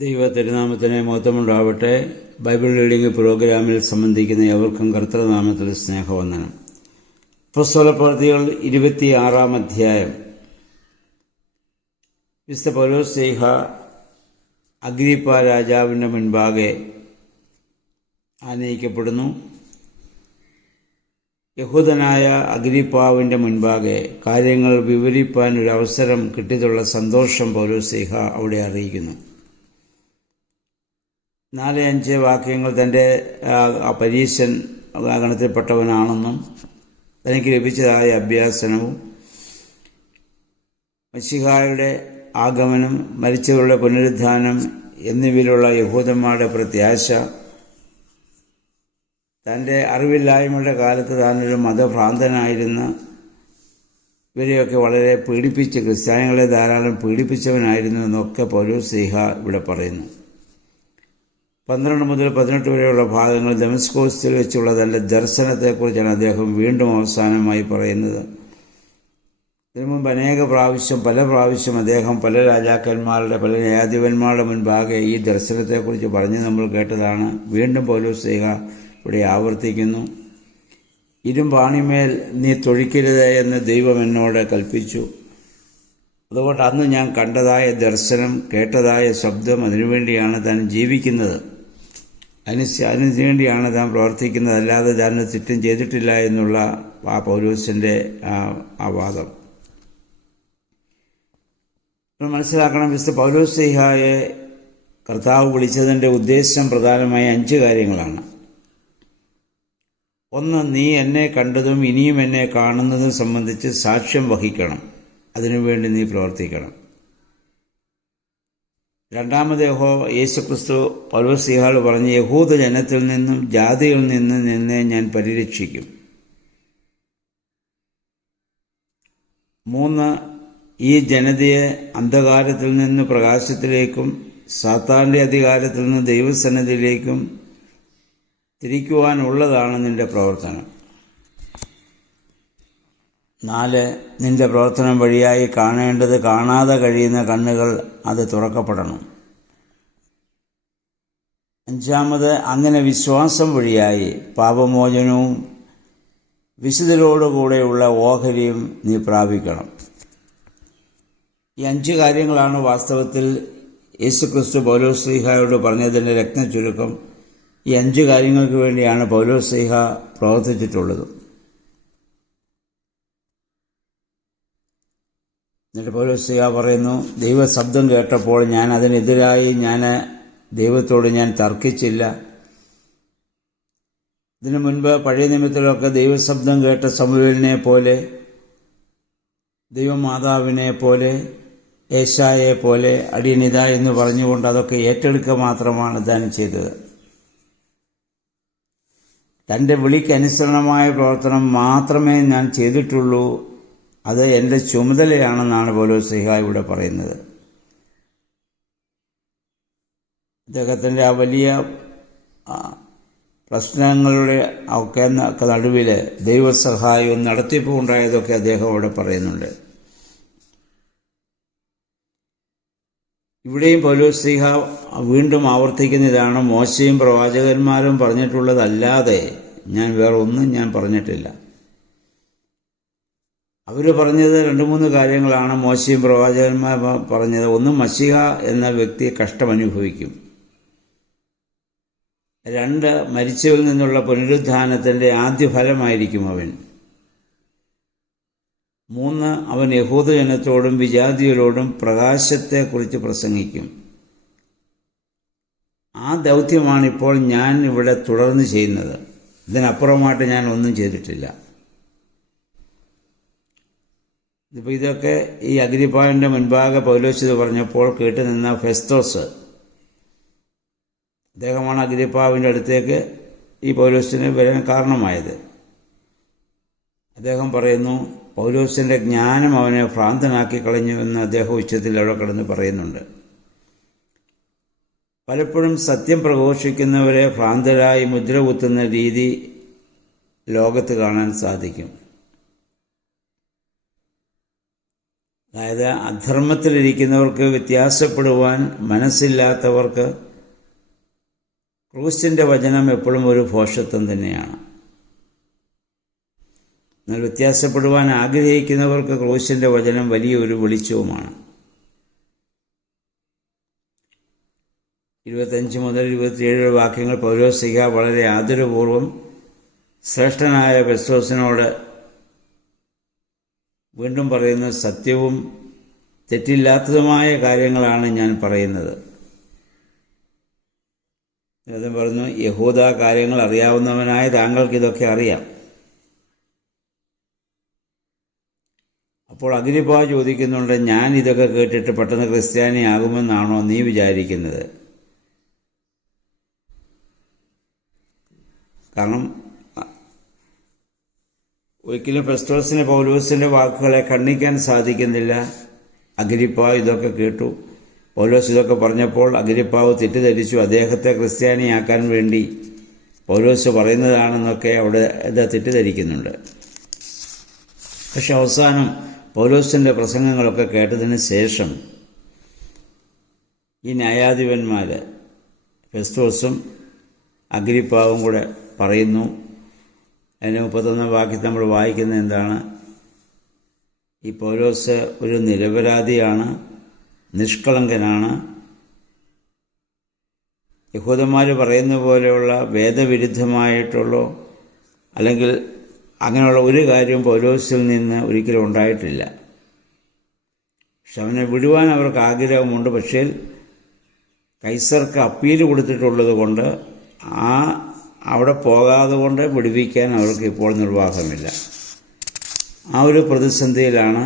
ദൈവ തിരുനാമത്തിന് മഹത്വമുണ്ടാവട്ടെ. Bible reading പ്രോഗ്രാമിൽ സംബന്ധിക്കുന്ന ഏവർക്കും കർത്തൃനാമത്തിൽ സ്നേഹവന്ദനം. അപ്പോസ്തലപ്രവൃത്തികൾ 26-ാം അധ്യായം. വിശുദ്ധ പൗലോസ് ശ്ലീഹ അഗ്രിപ്പ രാജാവിൻ്റെ മുൻപാകെ ആനയിക്കപ്പെടുന്നു. യഹൂദനായ അഗ്രിപ്പാവിൻ്റെ മുൻപാകെ കാര്യങ്ങൾ വിവരിപ്പാൻ ഒരു അവസരം കിട്ടിയതുള്ള സന്തോഷം പൗലോസ് ശ്ലീഹ അവിടെ അറിയിക്കുന്നു. 4-5 വാക്യങ്ങൾ തൻ്റെ പരീശൻ ഗണത്തിൽപ്പെട്ടവനാണെന്നും തനിക്ക് ലഭിച്ചതായ അഭ്യാസനവും മശിഹായുടെ ആഗമനം, മരിച്ചവരുടെ പുനരുദ്ധാനം എന്നിവയിലുള്ള യഹൂദന്മാരുടെ പ്രത്യാശ, തൻ്റെ അറിവില്ലായ്മയുടെ കാലത്ത് താനൊരു മതഭ്രാന്തനായിരുന്ന ഇവരെയൊക്കെ വളരെ പീഡിപ്പിച്ച് ക്രിസ്ത്യാനികളെ ധാരാളം പീഡിപ്പിച്ചവനായിരുന്നു എന്നൊക്കെ പൗലോസ് ശ്ലീഹ ഇവിടെ പറയുന്നു. 12 മുതൽ 18 വരെയുള്ള ഭാഗങ്ങൾ ദമസ്കോസിൽ വെച്ചുള്ള തൻ്റെ ദർശനത്തെക്കുറിച്ചാണ് അദ്ദേഹം വീണ്ടും അവസാനമായി പറയുന്നത്. ഇതിനു മുമ്പ് പല പ്രാവശ്യം അദ്ദേഹം പല രാജാക്കന്മാരുടെ, പല ന്യായാധിപന്മാരുടെ മുൻപാകെ ഈ ദർശനത്തെക്കുറിച്ച് പറഞ്ഞ് നമ്മൾ കേട്ടതാണ്. വീണ്ടും പൗലോസ് ശ്ലീഹ ഇവിടെ ആവർത്തിക്കുന്നു. ഇരുമ്പാണിമേൽ നീ തൊഴിക്കരുത് എന്ന് ദൈവം എന്നോട് കൽപ്പിച്ചു. അതുകൊണ്ട് അന്ന് ഞാൻ കണ്ടതായ ദർശനം, കേട്ടതായ ശബ്ദം, അതിനുവേണ്ടിയാണ് താൻ ജീവിക്കുന്നത്, അതിനുവേണ്ടിയാണ് താൻ പ്രവർത്തിക്കുന്നത്, അല്ലാതെ താൻ തെറ്റും ചെയ്തിട്ടില്ല എന്നുള്ള ആ പൗലോസിൻ്റെ ആ വാദം മനസ്സിലാക്കണം. വിശുദ്ധ പൗലോസ് ശ്ലീഹായെ കർത്താവ് വിളിച്ചതിൻ്റെ ഉദ്ദേശം പ്രധാനമായി 5 കാര്യങ്ങളാണ്. 1, നീ എന്നെ കണ്ടതും ഇനിയും എന്നെ കാണുന്നതും സംബന്ധിച്ച് സാക്ഷ്യം വഹിക്കണം, അതിനുവേണ്ടി നീ പ്രവർത്തിക്കണം. 2, യേശുക്രിസ്തു പൗലോസ് ശ്ലീഹായോട് പറഞ്ഞ്, യഹൂദ ജനത്തിൽ നിന്നും ജാതികളിൽ നിന്ന് നിന്നെ ഞാൻ പരിരക്ഷിക്കും. 3, ഈ ജനതയെ അന്ധകാരത്തിൽ നിന്ന് പ്രകാശത്തിലേക്കും സാത്താൻ്റെ അധികാരത്തിൽ നിന്ന് ദൈവസന്നിധിയിലേക്കും തിരിക്കുവാനുള്ളതാണ് നിന്റെ പ്രവർത്തനം. 4, നിന്റെ പ്രവർത്തനം വഴിയായി കാണേണ്ടത് കാണാതെ കഴിയുന്ന കണ്ണുകൾ അത് തുറക്കപ്പെടണം. 5, അങ്ങനെ വിശ്വാസം വഴിയായി പാപമോചനവും വിശുദ്ധരോടുകൂടെയുള്ള ഓഹരിയും നീ പ്രാപിക്കണം. ഈ 5 കാര്യങ്ങളാണ് വാസ്തവത്തിൽ യേശുക്രിസ്തു പൗലോസ് ശ്ലീഹായോട് പറഞ്ഞതിൻ്റെ രത്നച്ചുരുക്കം. ഈ 5 കാര്യങ്ങൾക്ക് വേണ്ടിയാണ് പൗലോസ് ശ്ലീഹ പ്രവർത്തിച്ചിട്ടുള്ളത്. എന്നിട്ട് പൗലോസ് ശ്ലീഹ പറയുന്നു, ദൈവശബ്ദം കേട്ടപ്പോൾ ഞാൻ അതിനെതിരായി ദൈവത്തോട് ഞാൻ തർക്കിച്ചില്ല. ഇതിനു മുൻപ് പഴയ നിയമത്തിലൊക്കെ ദൈവശബ്ദം കേട്ട ശമൂവേലിനെ പോലെ, ദൈവമാതാവിനെ പോലെ, യേശായെ പോലെ അടിയനിത എന്ന് പറഞ്ഞുകൊണ്ട് അതൊക്കെ ഏറ്റെടുക്കുക മാത്രമാണ് താൻ ചെയ്തത്. തൻ്റെ വിളിക്ക് അനുസരണമായ പ്രവർത്തനം മാത്രമേ ഞാൻ ചെയ്തിട്ടുള്ളൂ, അത് എൻ്റെ ചുമതലയാണെന്നാണ് പൗലോസ് ശ്ലീഹ ഇവിടെ പറയുന്നത്. അദ്ദേഹത്തിൻ്റെ ആ വലിയ പ്രശ്നങ്ങളുടെ ഒക്കെ നടുവിൽ ദൈവസഹായവും നടത്തിപ്പും ഉണ്ടായതൊക്കെ അദ്ദേഹം അവിടെ പറയുന്നുണ്ട്. ഇവിടെയും പൗലോസ് ശ്ലീഹ വീണ്ടും ആവർത്തിക്കുന്ന ഇതാണ്, മോശയും പ്രവാചകന്മാരും പറഞ്ഞിട്ടുള്ളതല്ലാതെ ഞാൻ വേറെ ഒന്നും ഞാൻ പറഞ്ഞിട്ടില്ല. അവർ പറഞ്ഞത് 2-3 കാര്യങ്ങളാണ്. മോശയും പ്രവാചകന്മാർ പറഞ്ഞത്, 1, മശിഹ എന്ന വ്യക്തി കഷ്ടമനുഭവിക്കും. 2, മരിച്ചവരിൽ നിന്നുള്ള പുനരുദ്ധാനത്തിൻ്റെ ആദ്യ ഫലമായിരിക്കും അവൻ. 3, അവൻ യഹൂദജനത്തോടും വിജാതിയരോടും പ്രകാശത്തെക്കുറിച്ച് പ്രസംഗിക്കും. ആ ദൗത്യമാണിപ്പോൾ ഞാൻ ഇവിടെ തുടർന്ന് ചെയ്യുന്നത്. ഇതിനപ്പുറമായിട്ട് ഞാൻ ഒന്നും ചെയ്തിട്ടില്ല. ഇപ്പോൾ ഇതൊക്കെ ഈ അഗ്രിപ്പാവിൻ്റെ മുൻപാകെ പൗലോസ് ഇത് പറഞ്ഞപ്പോൾ കേട്ടുനിന്ന ഫെസ്തോസ്, അദ്ദേഹമാണ് അഗ്രിപ്പാവിൻ്റെ അടുത്തേക്ക് ഈ പൗലോസിന് വരാൻ കാരണമായത്. അദ്ദേഹം പറയുന്നു, പൗലോസിൻ്റെ ജ്ഞാനം അവനെ ഭ്രാന്തനാക്കി കളഞ്ഞു എന്ന് അദ്ദേഹം ഉച്ചത്തിൽ അവിടെ കിടന്ന് പറയുന്നുണ്ട്. പലപ്പോഴും സത്യം പ്രഘോഷിക്കുന്നവരെ ഭ്രാന്തരായി മുദ്ര കുത്തുന്ന രീതി ലോകത്ത് കാണാൻ സാധിക്കും. അതായത് അധർമ്മത്തിലിരിക്കുന്നവർക്ക് വ്യത്യാസപ്പെടുവാൻ മനസ്സില്ലാത്തവർക്ക് ക്രൂശിൻ്റെ വചനം എപ്പോഴും ഒരു ഭോഷത്വം തന്നെയാണ്. എന്നാൽ വ്യത്യാസപ്പെടുവാൻ ആഗ്രഹിക്കുന്നവർക്ക് ക്രൂശിൻ്റെ വചനം വലിയൊരു വെളിച്ചവുമാണ്. 25 മുതൽ 27 വാക്യങ്ങൾ പൗലോസ്ലീഹ വളരെ ആദരപൂർവ്വം ശ്രേഷ്ഠനായ ഫെസ്തോസിനോട് വീണ്ടും പറയുന്ന സത്യവും തെറ്റില്ലാത്തതുമായ കാര്യങ്ങളാണ് ഞാൻ പറയുന്നത്. അദ്ദേഹം പറഞ്ഞു, യഹൂദ കാര്യങ്ങൾ അറിയാവുന്നവനായ താങ്കൾക്ക് ഇതൊക്കെ അറിയാം. അപ്പോൾ അഗ്രിപ്പാ ചോദിക്കുന്നുണ്ട്, ഞാൻ ഇതൊക്കെ കേട്ടിട്ട് പെട്ടെന്ന് ക്രിസ്ത്യാനിയാകുമെന്നാണോ നീ വിചാരിക്കുന്നത്? കാരണം ഒരിക്കലും ഫെസ്തോസിന് പൗലോസിൻ്റെ വാക്കുകളെ ഖണ്ഡിക്കാൻ സാധിക്കുന്നില്ല. അഗ്രിപ്പാ ഇതൊക്കെ കേട്ടു. പൗലോസ് ഇതൊക്കെ പറഞ്ഞപ്പോൾ അഗ്രിപ്പാവ് തെറ്റിദ്ധരിച്ചു. അദ്ദേഹത്തെ ക്രിസ്ത്യാനിയാക്കാൻ വേണ്ടി പൗലോസ് പറയുന്നതാണെന്നൊക്കെ അവിടെ ഇത് തെറ്റിദ്ധരിക്കുന്നുണ്ട്. പക്ഷെ അവസാനം പൗലോസിൻ്റെ പ്രസംഗങ്ങളൊക്കെ കേട്ടതിന് ശേഷം ഈ ന്യായാധിപന്മാർ ഫെസ്തോസും അഗ്രിപ്പാവും കൂടെ പറയുന്നു. അതിന് 31 വാക്യത്തിൽ നമ്മൾ വായിക്കുന്നത് എന്താണ്? ഈ പൗലോസ് ഒരു നിരപരാധിയാണ്, നിഷ്കളങ്കനാണ്. യഹൂദന്മാർ പറയുന്ന പോലെയുള്ള വേദവിരുദ്ധമായിട്ടുള്ള അല്ലെങ്കിൽ അങ്ങനെയുള്ള ഒരു കാര്യവും പൗലോസിൽ നിന്ന് ഒരിക്കലും ഉണ്ടായിട്ടില്ല. പക്ഷെ അവനെ വിടുവാൻ അവർക്ക് ആഗ്രഹമുണ്ട്. പക്ഷേ കൈസർക്ക് അപ്പീൽ കൊടുത്തിട്ടുള്ളത് കൊണ്ട് അവിടെ പോകാതെ കൊണ്ട് വിടുവിക്കാൻ അവർക്ക് ഇപ്പോൾ നിർവാഹമില്ല. ആ ഒരു പ്രതിസന്ധിയിലാണ്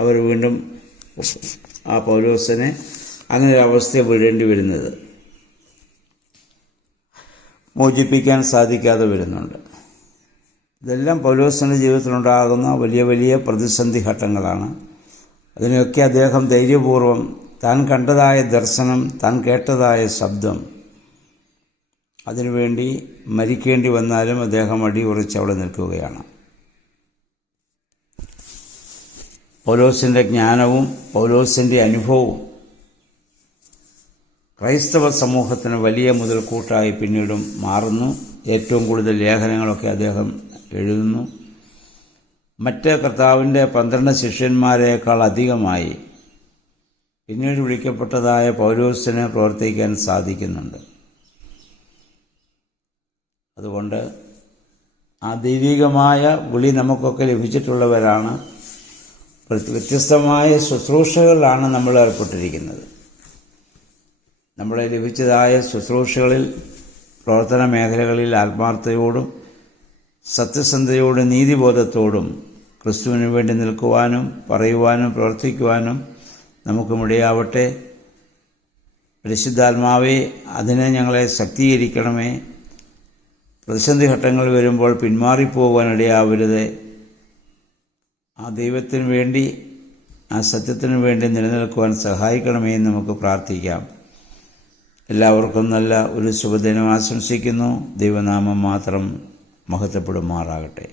അവർ വീണ്ടും ആ പൗലോസിനെ അങ്ങനെ ഒരു അവസ്ഥയെ വിടേണ്ടി വരുന്നത്. മോചിപ്പിക്കാൻ സാധിക്കാതെ വരുന്നുണ്ട്. ഇതെല്ലാം പൗലോസിൻ്റെ ജീവിതത്തിലുണ്ടാകുന്ന വലിയ വലിയ പ്രതിസന്ധി ഘട്ടങ്ങളാണ്. അതിനെയൊക്കെ അദ്ദേഹം ധൈര്യപൂർവ്വം താൻ കണ്ടതായ ദർശനം, താൻ കേട്ടതായ ശബ്ദം, അതിനുവേണ്ടി മരിക്കേണ്ടി വന്നാലും അദ്ദേഹം അടിയുറച്ച് അവിടെ നിൽക്കുകയാണ്. പൗലോസിൻ്റെ ജ്ഞാനവും പൗലോസിൻ്റെ അനുഭവവും ക്രൈസ്തവ സമൂഹത്തിന് വലിയ മുതൽക്കൂട്ടായി പിന്നീടും മാറുന്നു. ഏറ്റവും കൂടുതൽ ലേഖനങ്ങളൊക്കെ അദ്ദേഹം എഴുതുന്നു. മറ്റ് കർത്താവിൻ്റെ 12 ശിഷ്യന്മാരെക്കാൾ അധികമായി പിന്നീട് വിളിക്കപ്പെട്ടതായ പൗലോസിന് പ്രവർത്തിക്കാൻ സാധിക്കുന്നുണ്ട്. അതുകൊണ്ട് ആ ദൈവികമായ വിളി നമുക്കൊക്കെ ലഭിച്ചിട്ടുള്ളവരാണ്. വ്യത്യസ്തമായ ശുശ്രൂഷകളിലാണ് നമ്മൾ ഏർപ്പെട്ടിരിക്കുന്നത്. നമ്മളെ ലഭിച്ചതായ ശുശ്രൂഷകളിൽ, പ്രവർത്തന മേഖലകളിൽ ആത്മാർത്ഥതയോടും സത്യസന്ധതയോടും നീതിബോധത്തോടും ക്രിസ്തുവിന് വേണ്ടി നിൽക്കുവാനും പറയുവാനും പ്രവർത്തിക്കുവാനും നമുക്കുമിടയാവട്ടെ. പരിശുദ്ധാത്മാവേ, അതിനെ ഞങ്ങളെ ശക്തീകരിക്കണമേ. പ്രതിസന്ധി ഘട്ടങ്ങൾ വരുമ്പോൾ പിന്മാറിപ്പോകാനിടയാവരുത്. ആ ദൈവത്തിന് വേണ്ടി, ആ സത്യത്തിന് വേണ്ടി നിലനിൽക്കുവാൻ സഹായിക്കണമേ എന്ന് നമുക്ക് പ്രാർത്ഥിക്കാം. എല്ലാവർക്കും നല്ല ഒരു ശുഭദിനം ആശംസിക്കുന്നു. ദൈവനാമം മാത്രം മഹത്വപ്പെടുമാറാകട്ടെ.